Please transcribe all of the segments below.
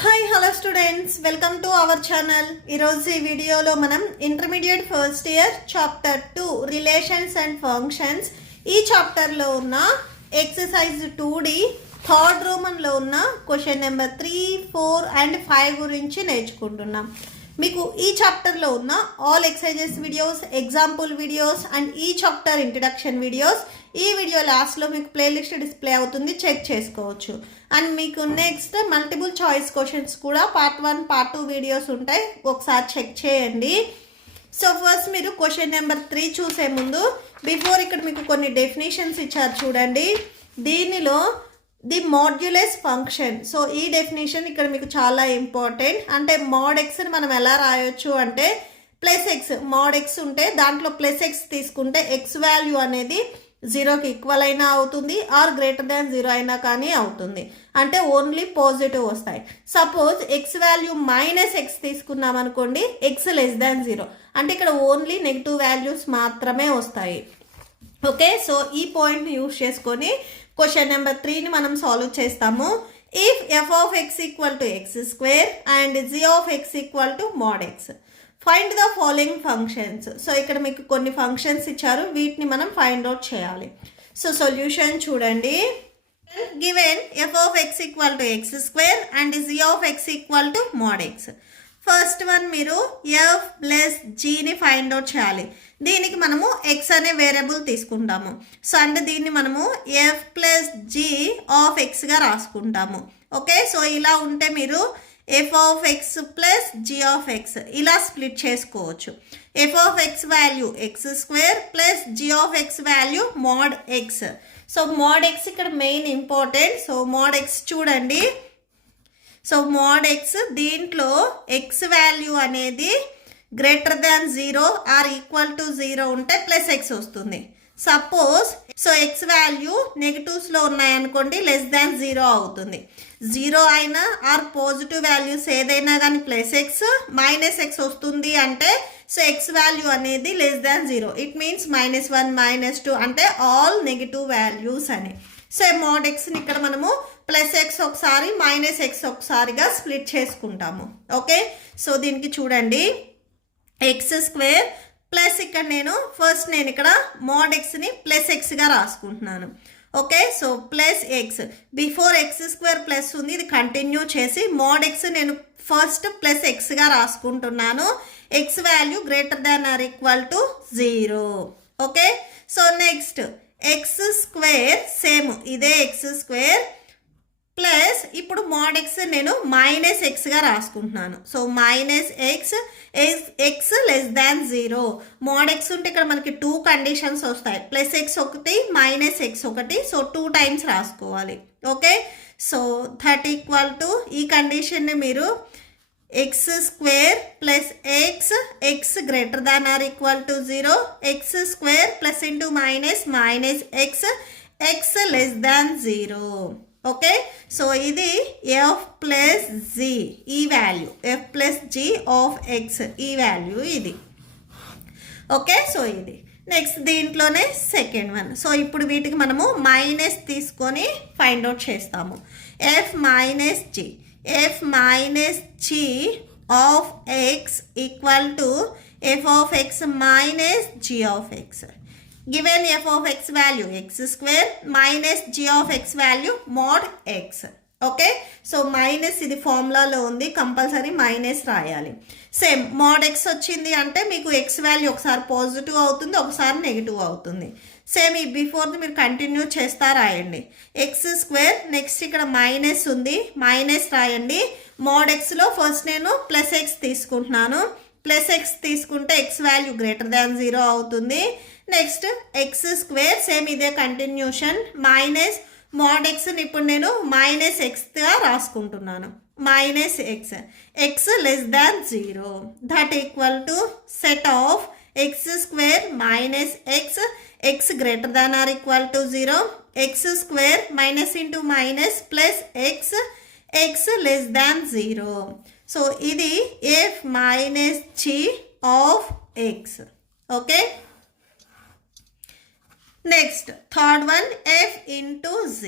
Hi hello students, welcome to our channel. ఈరోజు ఈ వీడియోలో మనం intermediate first year chapter 2 relations and functions ఈ చాప్టర్లో ఉన్న ఎక్సర్సైజ్ 2D థర్డ్ రోమన్లో ఉన్న క్వశ్చన్ నెంబర్ 3, 4 అండ్ 5 గురించి నేర్చుకుంటున్నాం. మీకు ఈ చాప్టర్లో ఉన్న all exercises videos, example videos and ఈ చాప్టర్ ఇంట్రడక్షన్ వీడియోస్ ఈ వీడియో లాస్ట్లో మీకు ప్లేలిస్ట్ డిస్ప్లే అవుతుంది, చెక్ చేసుకోవచ్చు. అండ్ మీకు నెక్స్ట్ మల్టిపుల్ చాయిస్ క్వశ్చన్స్ కూడా పార్ట్ 1, పార్ట్ 2 వీడియోస్ ఉంటాయి, ఒకసారి చెక్ చేయండి. సో ఫస్ట్ మీరు క్వశ్చన్ నెంబర్ 3 చూసే ముందు బిఫోర్ ఇక్కడ మీకు కొన్ని డెఫినేషన్స్ ఇచ్చారు చూడండి. దీనిలో ది మాడ్యులస్ ఫంక్షన్, సో ఈ డెఫినేషన్ ఇక్కడ మీకు చాలా ఇంపార్టెంట్. అంటే మాడ్ ఎక్స్ని మనం ఎలా రాయొచ్చు అంటే ప్లస్ ఎక్స్, మాడ్ ఎక్స్ ఉంటే దాంట్లో ప్లస్ ఎక్స్ తీసుకుంటే ఎక్స్ వాల్యూ అనేది 0కి ఈక్వల్ అయినా అవుతుంది ఆర్ గ్రేటర్ దాన్ 0 అయినా కానీ అవుతుంది. అంటే ఓన్లీ పాజిటివ్ వస్తాయి. సపోజ్ ఎక్స్ వాల్యూ -x తీసుకున్నాం అనుకోండి, ఎక్స్ లెస్ దాన్ 0 అంటే ఇక్కడ ఓన్లీ నెగిటివ్ వాల్యూస్ మాత్రమే వస్తాయి. ఓకే, సో ఈ పాయింట్ని యూజ్ చేసుకొని క్వశ్చన్ నెంబర్ 3ని మనం సాల్వ్ చేస్తాము. If f of x equal to x² and g of x equal to mod x, find the following functions. So ఇక్కడ మీకు కొన్ని ఫంక్షన్స్ ఇచ్చారు, వీటిని మనం ఫైండ్ అవుట్ చేయాలి. సో సొల్యూషన్ చూడండి. Given f of x equal to x² and g of x equal to mod x. First one మీరు f plus gని find out చేయాలి. దీనికి మనము x అనే వేరియబుల్ తీసుకుంటాము. సో అంటే దీన్ని మనము f ప్లస్ g ఆఫ్ xగా రాసుకుంటాము. ఓకే, సో ఇలా ఉంటే మీరు f of x plus g of x ఇలా స్ప్లిట్ చేసుకోవచ్చు. f of x value x² plus g of x value mod x. So mod x ఇక్కడ main important. So mod x చూడండి. So mod x దీంట్లో x value అనేది greater than 0 or equal to 0 ఉంటే plus x వస్తుంది. Suppose so x value నెగిటివ్స్లో ఉన్నాయనుకోండి, less than 0 అవుతుంది. 0 అయినా ఆర్ పాజిటివ్ వాల్యూస్ ఏదైనా కానీ ప్లస్ ఎక్స్ మైనస్ ఎక్స్ వస్తుంది అంటే సో x వాల్యూ అనేది లెస్ దాన్ 0. ఇట్ మీన్స్ -1, -2 అంటే ఆల్ నెగిటివ్ వాల్యూస్ అని. సో mod xని ఇక్కడ మనము ప్లస్ ఎక్స్ ఒకసారి మైనస్ ఎక్స్ ఒకసారిగా స్ప్లిట్ చేసుకుంటాము. ఓకే, సో దీనికి చూడండి x² ప్లస్ ఇక్కడ నేను ఇక్కడ mod xని ప్లస్ ఎక్స్గా రాసుకుంటున్నాను. Okay, so plus x before x² plus ఉంది, ఇది కంటిన్యూ చేసి mod x నేను ఫస్ట్ ప్లస్ ఎక్స్గా రాసుకుంటున్నాను. x value greater than or equal to 0. Okay, so next x² same ఇదే x² ప్లస్ ఇప్పుడు mod x నేను -xగా రాసుకుంటున్నాను. So -x less than 0. mod x ఉంటే ఇక్కడ మనకి 2 కండిషన్స్ వస్తాయి, ప్లస్ x ఒకటి -x ఒకటి. సో 2 టైమ్స్ రాసుకోవాలి. Okay, so that equal to ఈ కండిషన్ని మీరు x² plus x greater than or equal to 0, x² plus into -x less than 0. Okay, so ఇది f ప్లస్ g ఈ value, f plus g of x ఈ value ఇది. Okay, so ఇది next దీంట్లోనే second one. So ఇప్పుడు వీటికి మనము minus తీసుకొని ఫైండ్ అవుట్ చేస్తాము. f minus g of x equal to f of x minus g of x. Given f of x value x² minus g of x value mod x. Okay, so minus ఇది ఫార్ములాలో ఉంది, compulsory minus రాయాలి. Same mod x వచ్చింది అంటే మీకు x value ఒకసారి positive అవుతుంది, ఒకసారి negative అవుతుంది. సేమ్ ఈ బిఫోర్ది మీరు కంటిన్యూ చేస్తా రాయండి. x² నెక్స్ట్ ఇక్కడ మైనస్ ఉంది, మైనస్ రాయండి. mod xలో ఫస్ట్ నేను ప్లస్ x తీసుకుంటున్నాను. ప్లస్ x తీసుకుంటే x వాల్యూ గ్రేటర్ దాన్ 0 అవుతుంది. నెక్స్ట్ x² సేమ్ ఇదే కంటిన్యూషన్, మైనస్ mod xని ఇప్పుడు నేను -xగా రాసుకుంటున్నాను. -x less than 0 that equal to set of x² minus x greater than or equal to 0, x² minus into minus plus x less than 0. So ఇది f minus g of x. Okay, next third one f into z.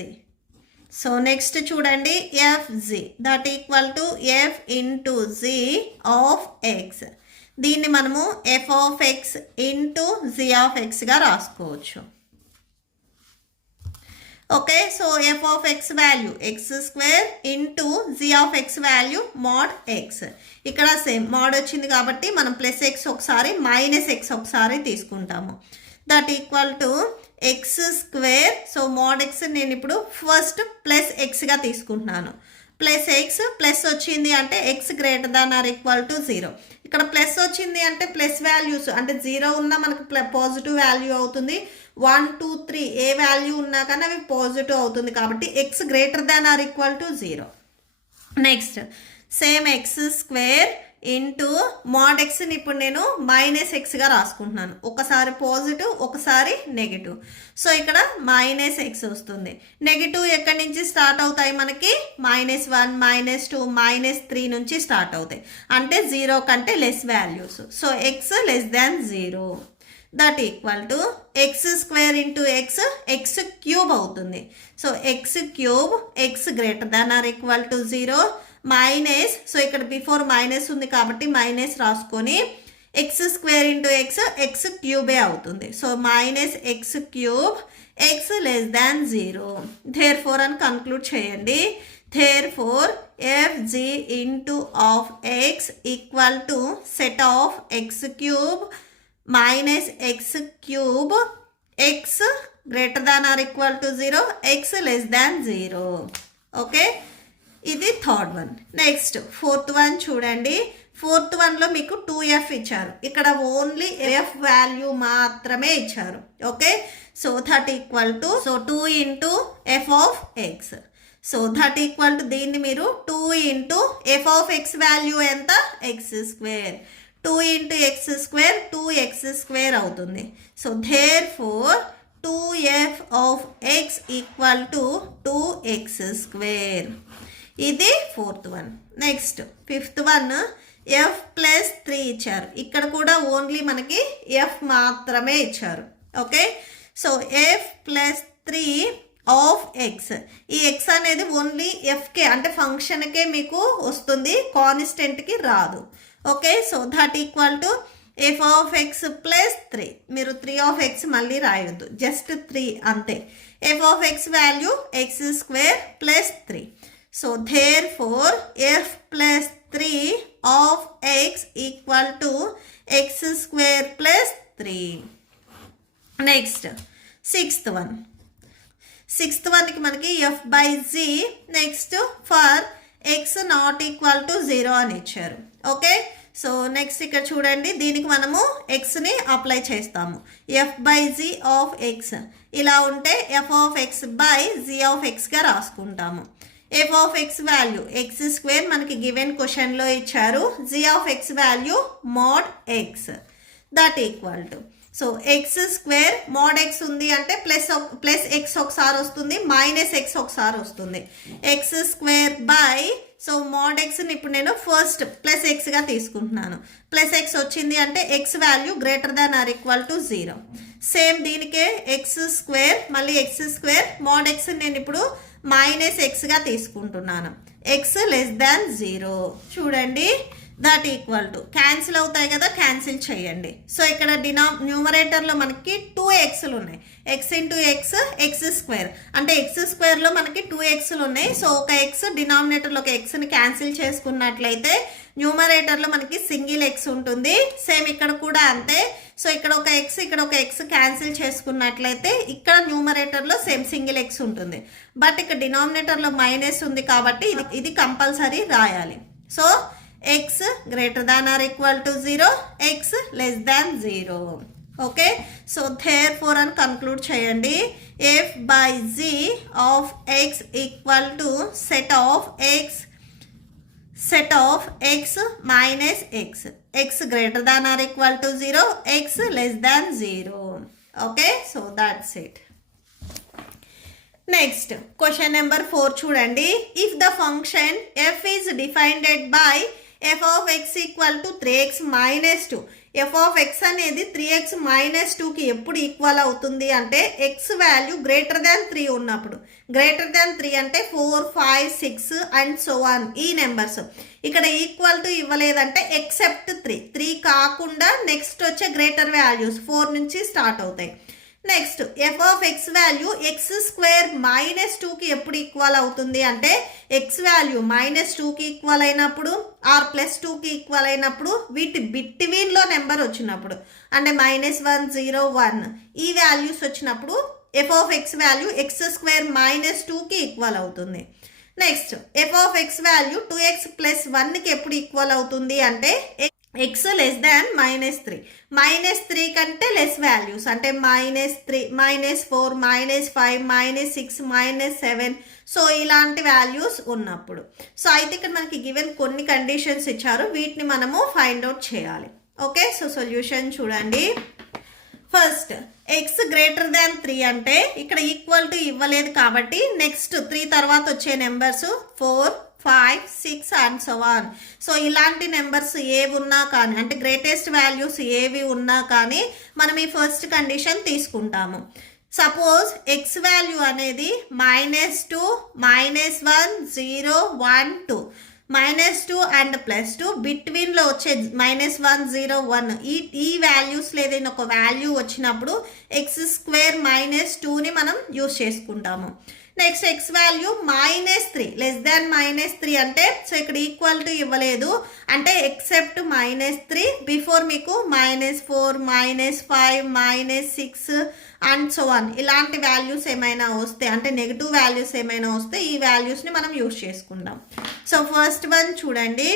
So next చూడండి fg that equal to f into z of x. దీన్ని మనము f of x into z of xగా రాసుకోవచ్చు. Okay, so f of x value x² into z of x value mod x. ఇక్కడ same mod వచ్చింది కాబట్టి మనం plus x ఒకసారి minus x ఒకసారి తీసుకుంటాము. That equal to x². So mod x నేను ఇప్పుడు ఫస్ట్ ప్లస్ ఎక్స్గా తీసుకుంటున్నాను. ప్లస్ ఎక్స్ ప్లస్ వచ్చింది అంటే X greater than or equal to 0. ఇక్కడ ప్లస్ వచ్చింది అంటే ప్లస్ వాల్యూస్ అంటే 0 ఉన్నా మనకు పాజిటివ్ వాల్యూ అవుతుంది. 1 2 3 ఏ వాల్యూ ఉన్నా కానీ అవి పాజిటివ్ అవుతుంది కాబట్టి x greater than or equal to 0. Next same x² into mod ఎక్స్ని ఇప్పుడు నేను మైనస్ ఎక్స్గా రాసుకుంటున్నాను. ఒకసారి పాజిటివ్ ఒకసారి నెగిటివ్. సో ఇక్కడ మైనస్ ఎక్స్ వస్తుంది. నెగిటివ్ ఎక్కడి నుంచి స్టార్ట్ అవుతాయి మనకి -1 -2 -3 నుంచి స్టార్ట్ అవుతాయి అంటే 0 కంటే less values. So x less than 0. That equal to x² into x³ అవుతుంది. So x³ x greater than or equal to 0 minus, so ఇక్కడ బిఫోర్ మైనస్ ఉంది కాబట్టి మైనస్ రాసుకొని x² ఇంటూ x³ అవుతుంది. So minus x³ x less than 0. Therefore అని conclude చేయండి. Therefore fg into of x equal to set of x³ minus x³ x greater than or equal to 0 x less than 0. Okay, ఇది third one. Next fourth one చూడండి. Fourth వన్లో మీకు 2f ఇచ్చారు. ఇక్కడ only f value మాత్రమే ఇచ్చారు. Okay, so that equal to 2 into f of x. So that equal to దీన్ని మీరు 2 into f of x value ఎంత x². 2 ఇంటూ x² 2x² అవుతుంది. So therefore 2f of x equal to 2x². ఇది fourth one. Next fifth one f+3 ఇచ్చారు. ఇక్కడ కూడా only మనకి f మాత్రమే ఇచ్చారు. Okay, so f+3 of x. ఈ x అనేది ఓన్లీ fకే అంటే ఫంక్షన్కే మీకు వస్తుంది, కాన్స్టెంట్కి రాదు. Okay, so that equal to f of x + 3. మీరు 3 ఆఫ్ x మళ్ళీ రాయొద్దు, జస్ట్ 3 అంతే. f of x value x² + 3. So therefore f+3 of x equal to x² + 3. Next sixth one. Sixth వన్కి మనకి f/z. Next for x not equal to 0 అని ఇచ్చారు. Okay, so next ఇక్కడ చూడండి, దీనికి మనము ఎక్స్ని అప్లై చేస్తాము. f/z ఆఫ్ x ఇలా ఉంటే f ఆఫ్ x/z ఆఫ్ xగా రాసుకుంటాము. f of x value x² మనకి గివెన్ క్వశ్చన్లో ఇచ్చారు. z of x value mod x. That equal to so x² mod x ఉంది అంటే ప్లస్ x ఒకసారి వస్తుంది, మైనస్ x ఒకసారి వస్తుంది. x² బై సో mod xని ఇప్పుడు నేను ఫస్ట్ ప్లస్ ఎక్స్గా తీసుకుంటున్నాను. ప్లస్ x వచ్చింది అంటే x value greater than or equal to 0. Same దీనికే x² మళ్ళీ x² mod x నేను ఇప్పుడు మైనస్ ఎక్స్గా తీసుకుంటున్నాను. x less than 0. చూడండి, దట్ ఈక్వల్ టు క్యాన్సిల్ అవుతాయి కదా, క్యాన్సిల్ చేయండి. సో ఇక్కడ న్యూమరేటర్లో మనకి 2xలు ఉన్నాయి. x ఇంటూ x² అంటే x² మనకి 2xలు ఉన్నాయి. సో ఒక x డినామినేటర్లో ఒక xని క్యాన్సిల్ చేసుకున్నట్లయితే న్యూమరేటర్లో మనకి సింగిల్ x ఉంటుంది. సేమ్ ఇక్కడ కూడా అంతే. సో ఇక్కడ ఒక x ఇక్కడ ఒక x క్యాన్సిల్ చేసుకున్నట్లయితే ఇక్కడ న్యూమరేటర్లో సేమ్ సింగిల్ x ఉంటుంది. బట్ ఇక్కడ డినామినేటర్లో మైనస్ ఉంది కాబట్టి ఇది కంపల్సరీ రాయాలి. So x greater than or equal to 0, x less than 0. Okay, so therefore అని కన్క్లూడ్ చేయండి. f/z of x equal to set of x minus x. x greater than or equal to 0, x less than 0. Okay, so that's it. Next question number 4 చూడండి. If the function f is defined by f of x equal to 3x minus 2 F of X అనేది 3x minus 2కి ఎప్పుడు equal అవుతుంది అంటే x value greater దాన్ 3 ఉన్నప్పుడు. Greater than 3 అంటే 4, 5, 6 and so on ఈ numbers. ఇక్కడ ఈక్వల్ టు ఇవ్వలేదంటే ఎక్సెప్ట్ 3 కాకుండా నెక్స్ట్ వచ్చే గ్రేటర్ వాల్యూస్ 4 నుంచి స్టార్ట్ అవుతాయి. Next F of X value X square minus 2కి ఎప్పుడు ఈక్వల్ అవుతుంది అంటే ఎక్స్ వాల్యూ మైనస్ 2కి ఈక్వల్ అయినప్పుడు ఆర్ ప్లస్ 2కి ఈక్వల్ అయినప్పుడు వీటి బిట్వీన్లో నెంబర్ వచ్చినప్పుడు అంటే -1, 0, 1 ఈ వాల్యూస్ వచ్చినప్పుడు F of X value X square minus 2కి ఈక్వల్ అవుతుంది. Next F of X value 2x plus 1కి ఎప్పుడు ఈక్వల్ అవుతుంది అంటే ఎక్స్ లెస్ దాన్ -3 -3 కంటే లెస్ వాల్యూస్ అంటే -3, -4, -5, -6, -7 సో ఇలాంటి వాల్యూస్ ఉన్నప్పుడు. సో అయితే ఇక్కడ మనకి గివెన్ కొన్ని కండిషన్స్ ఇచ్చారు, వీటిని మనము ఫైండ్ అవుట్ చేయాలి. ఓకే, సో సొల్యూషన్ చూడండి. ఫస్ట్ ఎక్స్ గ్రేటర్ దాన్ 3 అంటే ఇక్కడ ఈక్వల్ టు ఇవ్వలేదు కాబట్టి నెక్స్ట్ 3 తర్వాత వచ్చే numbers 4, 5, 6 and so on. So ఇలాంటి నెంబర్స్ ఏవి ఉన్నా కానీ అంటే గ్రేటెస్ట్ వాల్యూస్ ఏవి ఉన్నా కానీ మనం ఈ ఫస్ట్ కండిషన్ తీసుకుంటాము. సపోజ్ ఎక్స్ వాల్యూ అనేది -2, -1, 0, 1, 2 -2 అండ్ +2 బిట్వీన్లో వచ్చే -1, 0, 1 ఈ వాల్యూస్లో ఏదైనా ఒక వాల్యూ వచ్చినప్పుడు ఎక్స్ స్క్వేర్ -2ని మనం యూస్ చేసుకుంటాము. Next X value -3 less than -3 అంటే సో ఇక్కడ ఈక్వల్ టు ఇవ్వలేదు అంటే ఎక్సెప్ట్ -3 బిఫోర్ మీకు -4, -5, -6 అండ్ సో ఆన్ ఇలాంటి వాల్యూస్ ఏమైనా వస్తే అంటే నెగిటివ్ వాల్యూస్ ఏమైనా వస్తే ఈ వాల్యూస్ని మనం యూస్ చేసుకుంటాం. సో ఫస్ట్ వన్ చూడండి.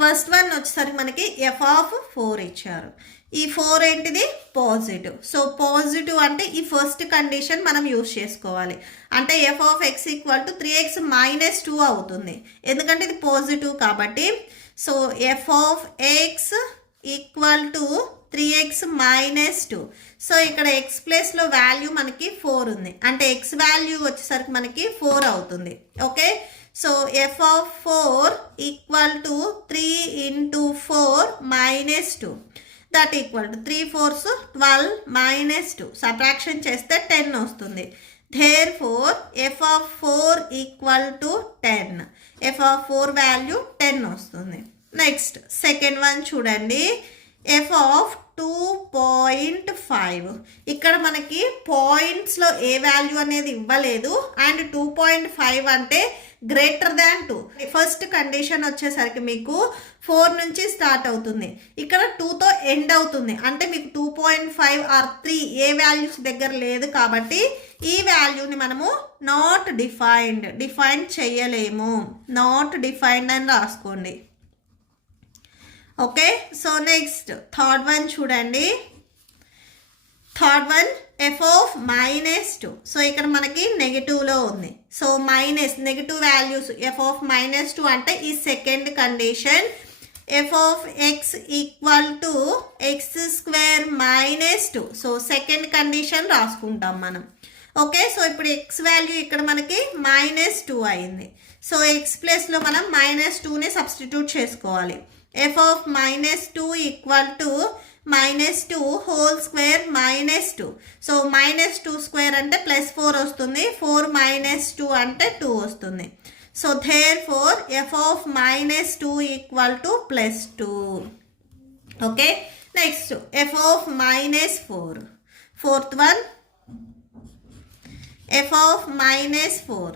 ఫస్ట్ వన్ వచ్చేసరికి మనకి ఎఫ్ ఆఫ్ 4 ఇచ్చారు. ఈ 4 ఏంటిది పాజిటివ్. సో పాజిటివ్ అంటే ఈ ఫస్ట్ కండిషన్ మనం యూస్ చేసుకోవాలి అంటే F of X equal to 3x minus 2 అవుతుంది ఎందుకంటే ఇది పాజిటివ్ కాబట్టి. So F of X equal to 3x minus 2. So ఇక్కడ ఎక్స్ ప్లేస్లో వాల్యూ మనకి 4 ఉంది అంటే ఎక్స్ వాల్యూ వచ్చేసరికి మనకి 4 అవుతుంది. Okay, so F of 4 equal to 3 into 4 minus 2 that equal to 3 4s 12 minus 2 subtraction చేస్తే 10 వస్తుంది. therefore F of 4 equal to 10. F of 4 value 10 వస్తుంది. నెక్స్ట్ సెకండ్ వన్ చూడండి. ఎఫ్ ఆఫ్ 2.5 ఇక్కడ మనకి పాయింట్స్లో ఏ వాల్యూ అనేది ఇవ్వలేదు అండ్ 2.5 అంటే గ్రేటర్ దాన్ 2. ఫస్ట్ కండిషన్ వచ్చేసరికి మీకు 4 నుంచి స్టార్ట్ అవుతుంది, ఇక్కడ 2తో ఎండ్ అవుతుంది అంటే మీకు 2.5 ఆర్ 3 ఏ వాల్యూస్ దగ్గర లేదు కాబట్టి ఈ వాల్యూని మనము నాట్ డిఫైన్ చేయలేము. నాట్ డిఫైన్డ్ అని రాసుకోండి. Okay, so next third one చూడండి. Third one f of -2. So ఇక్కడ మనకి నెగిటివ్లో ఉంది. So negative values f of -2 అంటే ఈ second condition f of X equal to X square -2. So second condition రాసుకుంటాం మనం. ఓకే, సో ఇప్పుడు ఎక్స్ వాల్యూ ఇక్కడ మనకి -2 అయింది. సో ఎక్స్ ప్లేస్లో మనం -2ని సబ్స్టిట్యూట్ చేసుకోవాలి. F of -2 equal to -2 whole square -2. So -2 square అంటే +4 వస్తుంది, 4 - 2 అంటే 2 వస్తుంది. So therefore F of -2 equal to +2. Okay, next F of -4. Fourth one f of -4.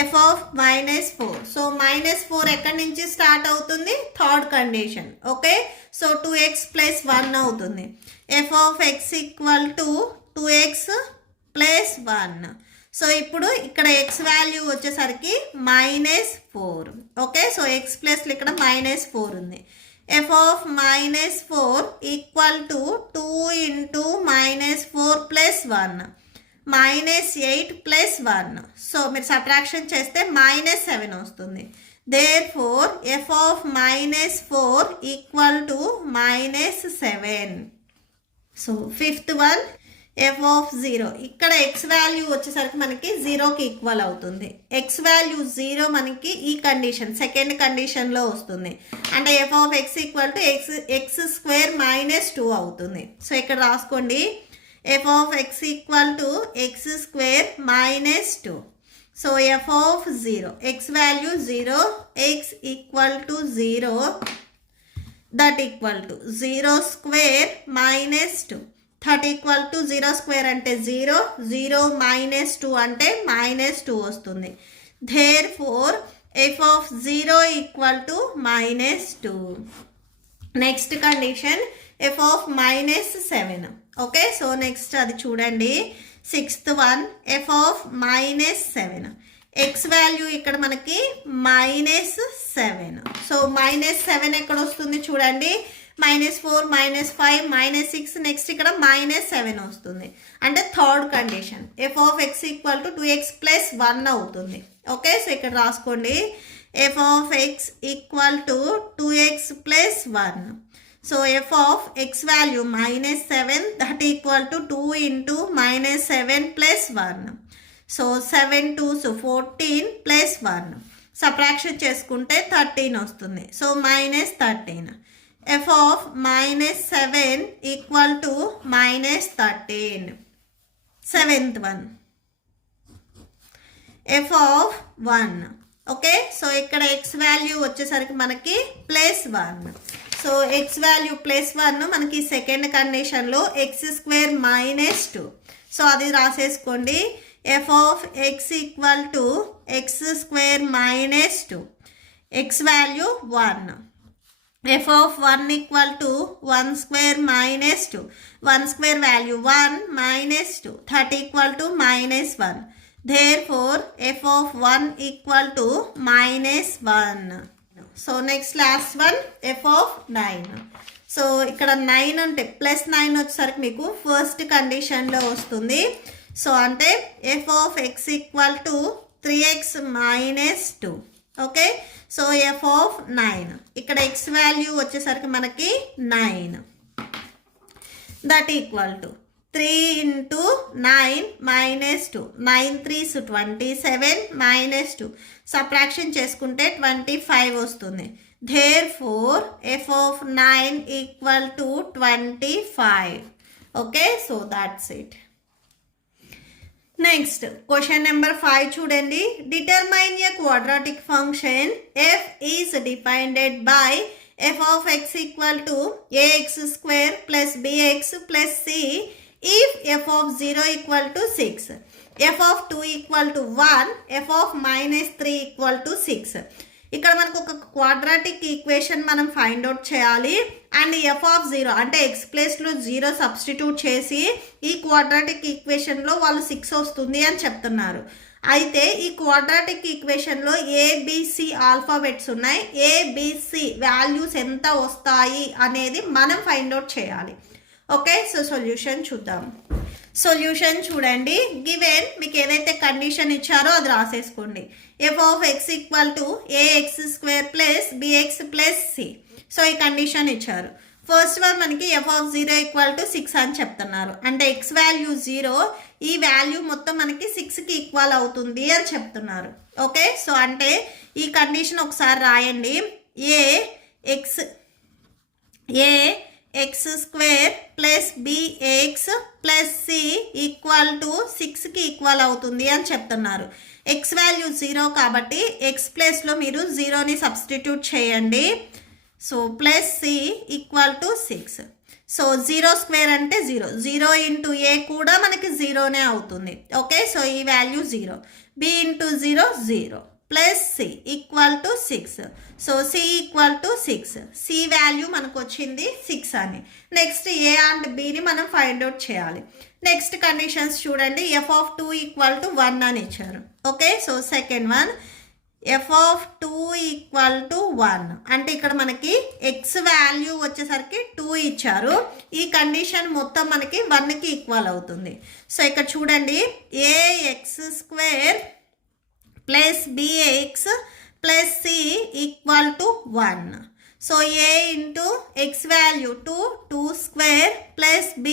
F of -4. So -4 ఎక్కడి నుంచి స్టార్ట్ అవుతుంది? Third condition. Okay, so 2x + 1 అవుతుంది. F of X equal to 2x + 1. So ఇప్పుడు ఇక్కడ ఎక్స్ వాల్యూ వచ్చేసరికి -4. Okay, so X ప్లస్లో ఇక్కడ -4 ఉంది. F of -4 equal to 2 into -4 + 1 -8 + 1. So మీరు సబ్ట్రాక్షన్ చేస్తే -7 వస్తుంది. therefore F of -4 equal to -7. So fifth one f of 0 ఇక్కడ ఎక్స్ వాల్యూ వచ్చేసరికి మనకి 0కి ఈక్వల్ అవుతుంది. ఎక్స్ వాల్యూ 0 మనకి ఈ కండిషన్ సెకండ్ కండిషన్లో వస్తుంది. అంటే F of X equal to X square minus 2 అవుతుంది. సో ఇక్కడ రాసుకోండి, F of X equal to X square minus 2. So F of 0 X value 0 X equal to 0 that equal to 0 square minus 2. That equal to 0 square అంటే 0, 0 minus 2 అంటే minus 2 వస్తుంది. Therefore F of 0 equal to minus 2. Next condition f of minus 7. Okay, so next అది చూడండి, 6th one f of minus 7. X value ఇక్కడ మనకి minus 7. So minus 7 ఎక్కడ వస్తుంది చూడండి, -4 -5 -6 నెక్స్ట్ ఇక్కడ -7 వస్తుంది. అంటే third condition f of X equal to 2x plus 1 అవుతుంది. ఓకే, సో ఇక్కడ రాసుకోండి, F of X equal to 2x plus 1. So F of X value -7 that equal to 2 into -7 plus 1. So 7 2s 14 plus 1 subtraction చేసుకుంటే 13 వస్తుంది. So -13. F of -7 equal to -13. 7th one f of 1. Okay, so ఇక్కడ X value వచ్చేసరికి మనకి +1. So X value +1 మనకి second కండిషన్లో X square -2. So అది రాసేసుకోండి, f of X equal to X square -2 x value 1. F of 1 equal to 1 square -2 1 square value 1 -2 that equal to -1. Therefore F of 1 equal to -1. So next last one f of 9. So ఇక్కడ 9 ఉంటే +9 వచ్చేసరికి మీకు first కండిషన్లో వస్తుంది. So అంటే F of X equal to 3x -2. Okay, so F of 9 ఇక్కడ X value వచ్చేసరికి మనకి 9 that equal to 3 into 9 -2 9 3s 27 -2 subtraction చేసుకుంటే 25 వస్తుంది. Therefore F of 9 equal to 25. Okay, so that's it. Next question number 5 చూడండి, determine a quadratic function F is defined by F of X equal to ax square plus bx plus c if F of 0 equal to 6, F of 2 equal to 1, f of -3 equal to 6. ఇక్కడ మనకు ఒక quadratic equation మనం find out చేయాలి. And F of 0 అంటే X ప్లేస్లో 0 substitute చేసి ఈ quadratic ఈక్వేషన్లో వాళ్ళు 6 వస్తుంది అని చెప్తున్నారు. అయితే ఈ క్వాడ్రాటిక్ ఈక్వేషన్లో ఏబిసి ఆల్ఫాబెట్స్ ఉన్నాయి. ఏబిసి వాల్యూస్ ఎంత వస్తాయి అనేది మనం ఫైండ్ అవుట్ చేయాలి. ఓకే, సో సొల్యూషన్ చూద్దాం. సొల్యూషన్ చూడండి, గివెన్ మీకు ఏదైతే కండిషన్ ఇచ్చారో అది రాసేసుకోండి. F of X equal to ax square plus bx plus c. So ఈ కండిషన్ ఇచ్చారు. ఫస్ట్ వన్ మనకి ఎఫ్ ఆఫ్ 0 ఈక్వల్ టు 6 అని చెప్తున్నారు. అంటే ఎక్స్ వాల్యూ 0, ఈ వాల్యూ మొత్తం మనకి 6కి ఈక్వల్ అవుతుంది అని చెప్తున్నారు. ఓకే, సో అంటే ఈ కండిషన్ ఒకసారి రాయండి, X square plus bx plus c equal to 6కి ఈక్వల్ అవుతుంది అని చెప్తున్నారు. ఎక్స్ వాల్యూ 0 కాబట్టి ఎక్స్ ప్లేస్లో మీరు 0ని సబ్స్టిట్యూట్ చేయండి. So plus c equal to 6. So 0 square అంటే 0 ఇంటూ a కూడా మనకి 0నే అవుతుంది. ఓకే, సో ఈ value 0, b into 0 0 plus c equal to 6. So c equal to 6, c value మనకు వచ్చింది 6 అని. నెక్స్ట్ a అండ్ bని మనం ఫైండ్ అవుట్ చేయాలి. నెక్స్ట్ కండిషన్స్ చూడండి, ఎఫ్ ఆఫ్ 2 ఈక్వల్ టు 1 అని ఇచ్చారు. Okay, so second one f of 2 equal to 1 అంటే ఇక్కడ మనకి ఎక్స్ వాల్యూ వచ్చేసరికి 2 ఇచ్చారు. ఈ కండిషన్ మొత్తం మనకి 1కి ఈక్వల్ అవుతుంది. సో ఇక్కడ చూడండి, ax square plus bx plus c equal to 1. So a into X value 2 square plus b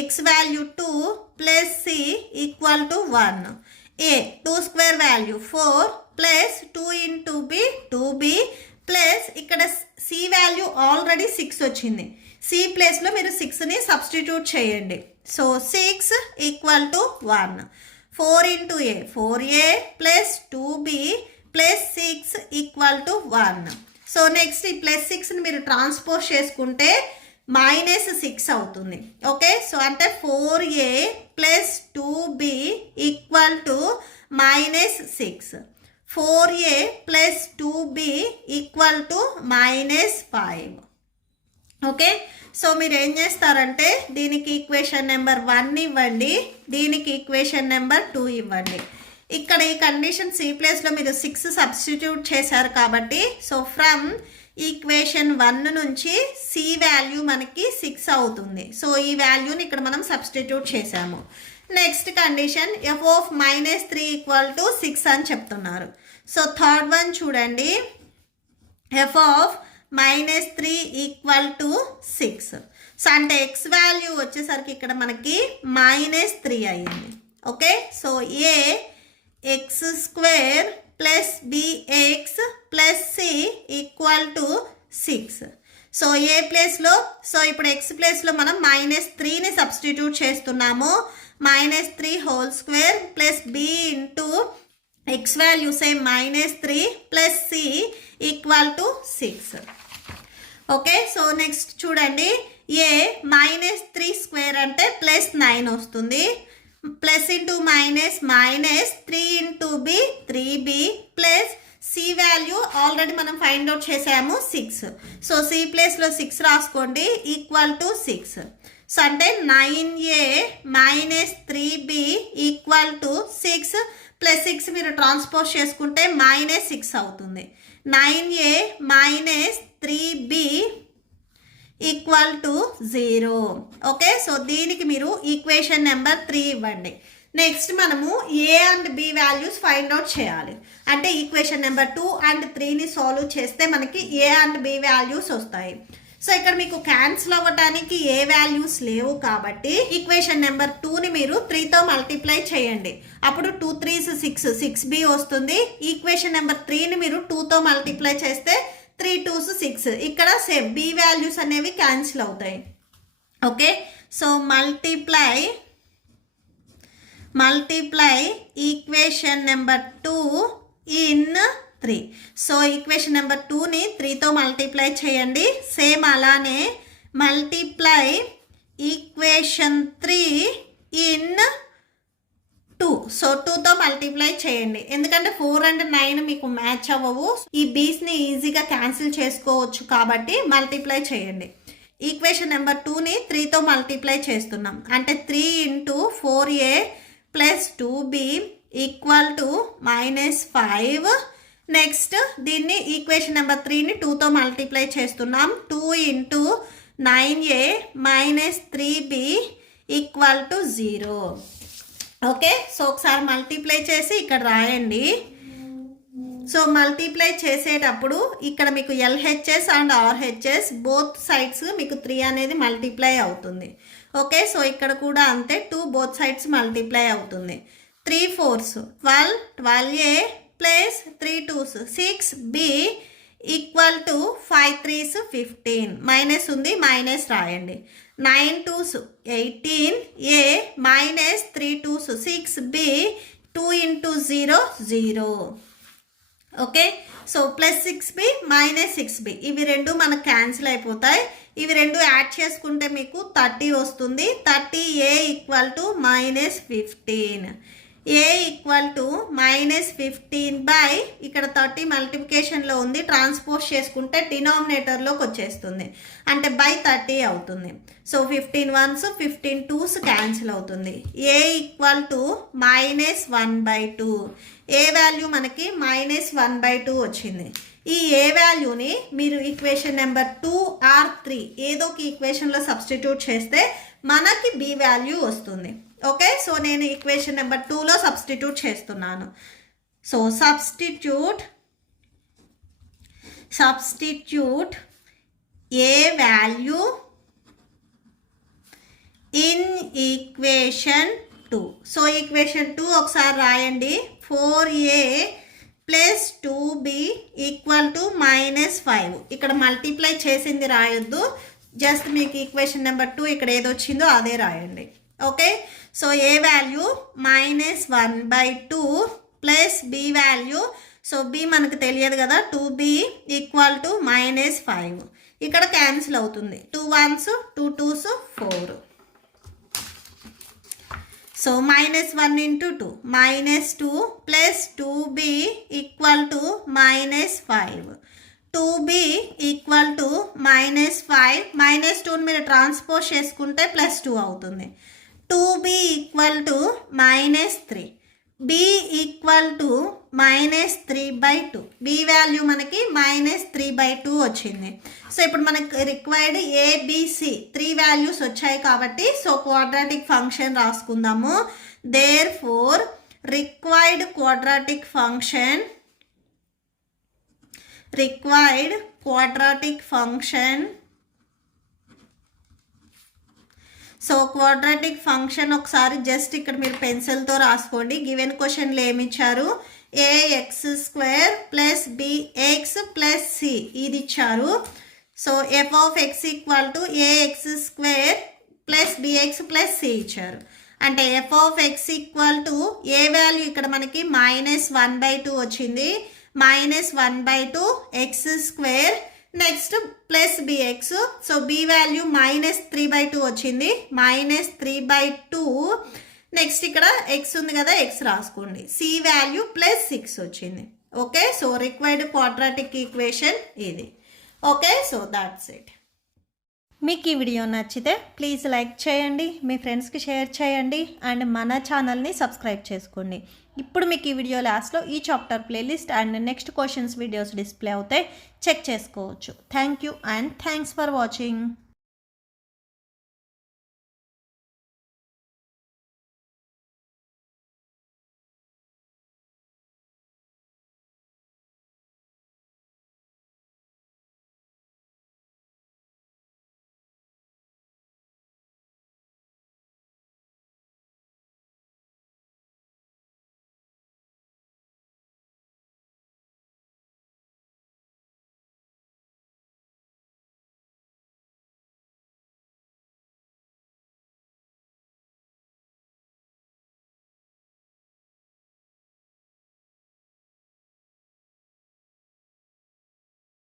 X value 2 plus c equal to 1. a 2 square value 4 plus 2 into b 2b plus ఇక్కడ c value already 6 వచ్చింది. c ప్లేస్లో మీరు 6ని substitute చేయండి. So 6 equal to 1. 4 into a 4a plus 2b plus 6 equal to 1. So next ఈ plus 6ని మీరు transpose చేసుకుంటే -6 అవుతుంది. Okay, so అంటే 4a plus 2b equal to -6. 4a plus 2b equal to -5. Okay, so మీరు ఏం చేస్తారంటే దీనికి ఈక్వేషన్ నెంబర్ 1 ఇవ్వండి, దీనికి ఈక్వేషన్ నెంబర్ 2 ఇవ్వండి. ఇక్కడ ఈ కండిషన్ సి ప్లేస్లో మీరు 6 సబ్స్టిట్యూట్ చేశారు కాబట్టి సో ఫ్రమ్ ఈక్వేషన్ 1 నుంచి సి వాల్యూ మనకి 6 అవుతుంది. సో ఈ వాల్యూని ఇక్కడ మనం సబ్స్టిట్యూట్ చేసాము. Next condition f of -3 equal to 6 అని చెప్తున్నారు. సో థర్డ్ వన్ చూడండి, f of -3 equal to 6. So అంటే ఎక్స్ వాల్యూ వచ్చేసరికి ఇక్కడ మనకి -3 అయ్యింది. Okay, so a x square plus b x plus C equal to 6. So a ప్లేస్లో సో ఇప్పుడు ఎక్స్ ప్లేస్లో మనం -3ని సబ్స్టిట్యూట్ చేస్తున్నాము. -3 whole square plus B into X value same -3 plus C equal to 6. Okay, so next చూడండి, A -3 square అంటే +9 వస్తుంది. Plus into minus -3 into B 3b plus C value already మనం find out చేసాము 6. So C ప్లేస్లో 6 రాసుకోండి equal to 6. So అంటే 9a -3b equal to 6 plus 6 మీరు transpose చేసుకుంటే -6 అవుతుంది. 9a -3b equal to 0. Okay, so దీనికి మీరు ఈక్వేషన్ నెంబర్ 3 ఇవ్వండి. నెక్స్ట్ మనము A and B values find out చేయాలి. అంటే ఈక్వేషన్ నెంబర్ 2 అండ్ 3ని సాల్వ్ చేస్తే మనకి ఏ అండ్ బి వాల్యూస్ వస్తాయి. సో ఇక్కడ మీకు క్యాన్సిల్ అవ్వడానికి ఏ వాల్యూస్ లేవు కాబట్టి ఈక్వేషన్ నెంబర్ 2ని మీరు 3తో మల్టిప్లై చేయండి. అప్పుడు 2 3s 6 6b వస్తుంది. ఈక్వేషన్ నెంబర్ 3ని మీరు 2తో మల్టిప్లై చేస్తే 3 2s 6. ఇక్కడ సేమ్ బి వాల్యూస్ అనేవి క్యాన్సిల్ అవుతాయి. Okay, so multiply equation number 2 in 3. So equation number 2ని 3తో మల్టిప్లై చేయండి. సేమ్ అలానే మల్టిప్లై ఈక్వేషన్ 3 ఇన్ 2. సో 2తో మల్టిప్లై చేయండి. ఎందుకంటే 4 అండ్ 9 మీకు మ్యాచ్ అవ్వవు. ఈ బీస్ని ఈజీగా క్యాన్సిల్ చేసుకోవచ్చు కాబట్టి మల్టిప్లై చేయండి. ఈక్వేషన్ నెంబర్ 2ని 3తో మల్టిప్లై చేస్తున్నాం. అంటే 3 into 4a plus 2b equal to -5. Next దీన్ని ఈక్వేషన్ నెంబర్ 3ని 2తో మల్టిప్లై చేస్తున్నాం. 2 into 9a -3b equal to 0. Okay, so ఒకసారి మల్టిప్లై చేసి ఇక్కడ రాయండి. సో మల్టిప్లై చేసేటప్పుడు ఇక్కడ మీకు LHS and RHS both sides మీకు 3 అనేది మల్టిప్లై అవుతుంది. ఓకే, సో ఇక్కడ కూడా అంతే 2 బోత్ సైడ్స్ మల్టిప్లై అవుతుంది. 3 4s 12 12a plus 3 2s 6b equal to 5 3s 15. Minus ఉంది, మైనస్ రాయండి. 9 2s 18, a minus 3 2s 6b 2 into 0 0. Okay, so plus 6b minus 6b ఇవి రెండు మనకు క్యాన్సిల్ అయిపోతాయి. ఇవి రెండు యాడ్ చేసుకుంటే మీకు 30 వస్తుంది. 30a equal to -15. a equal to -15 by ఇక్కడ 30 మల్టిప్లికేషన్లో ఉంది, ట్రాన్స్పోజ్ చేసుకుంటే డినామినేటర్లోకి వచ్చేస్తుంది. అంటే బై 30 అవుతుంది. సో 15 1s 15 2s క్యాన్సిల్ అవుతుంది. a equal to -1/2. A value మనకి -1/2 వచ్చింది. ఈ ఏ వాల్యూని మీరు ఈక్వేషన్ నెంబర్ 2 or 3 ఏదో ఒక ఈక్వేషన్లో సబ్స్టిట్యూట్ చేస్తే మనకి బి వాల్యూ వస్తుంది. ఓకే, సో నేను ఈక్వేషన్ నెంబర్ 2లో సబ్స్టిట్యూట్ చేస్తున్నాను. So substitute A value in equation 2. So equation 2 ఒకసారి రాయండి. 4a plus 2b equal to -5. ఇక్కడ మల్టిప్లై చేసింది రాయొద్దు, జస్ట్ మీకు ఈక్వేషన్ నెంబర్ 2 ఇక్కడ ఏది వచ్చిందో అదే రాయండి. Okay, so a value -1/2 plus b value, so b మనకు తెలియదు కదా, 2b ఈక్వల్ టు -5. ఇక్కడ క్యాన్సిల్ అవుతుంది, 2 1s 2 2s 4. So -1 into 2 -2 plus 2b equal to -5. 2b equal to -5, -2 మీరు ట్రాన్స్పోజ్ చేసుకుంటే +2 అవుతుంది. 2b equal to -3, b equal to -3/2. b value మనకి -3/2 వచ్చింది. సో ఇప్పుడు మనకి రిక్వైర్డ్ ఏబిసి 3 వాల్యూస్ వచ్చాయి కాబట్టి సో క్వాడ్రాటిక్ ఫంక్షన్ రాసుకుందాము. Therefore required quadratic function so quadratic function ఒకసారి జస్ట్ ఇక్కడ మీరు పెన్సిల్తో రాసుకోండి. గివెన్ క్వశ్చన్లో ఏమి ఇచ్చారు, ax² plus bx plus c ఇది ఇచ్చారు. So f(x) equal to ax² plus bx plus c ఇచ్చారు. అంటే f(x) equal to A value ఇక్కడ మనకి -1/2 వచ్చింది, -1/2 x², next plus bx. So b value -3/2 వచ్చింది, -3/2. నెక్స్ట్ ఇక్కడ x ఉంది కదా, x రాసుకోండి. c వాల్యూ +6 వచ్చింది. Okay, so required quadratic equation ఇది. Okay, so that's it. మీకు ఈ వీడియో నచ్చితే ప్లీజ్ లైక్ చేయండి, మీ ఫ్రెండ్స్కి షేర్ చేయండి, అండ్ మన ఛానల్ని సబ్స్క్రైబ్ చేసుకోండి. ఇప్పుడు మీకు ఈ వీడియో లాస్ట్లో ఈ chapter playlist and next questions videos display అవుతాయి, చెక్ చేసుకోవచ్చు. Thank you and thanks for watching.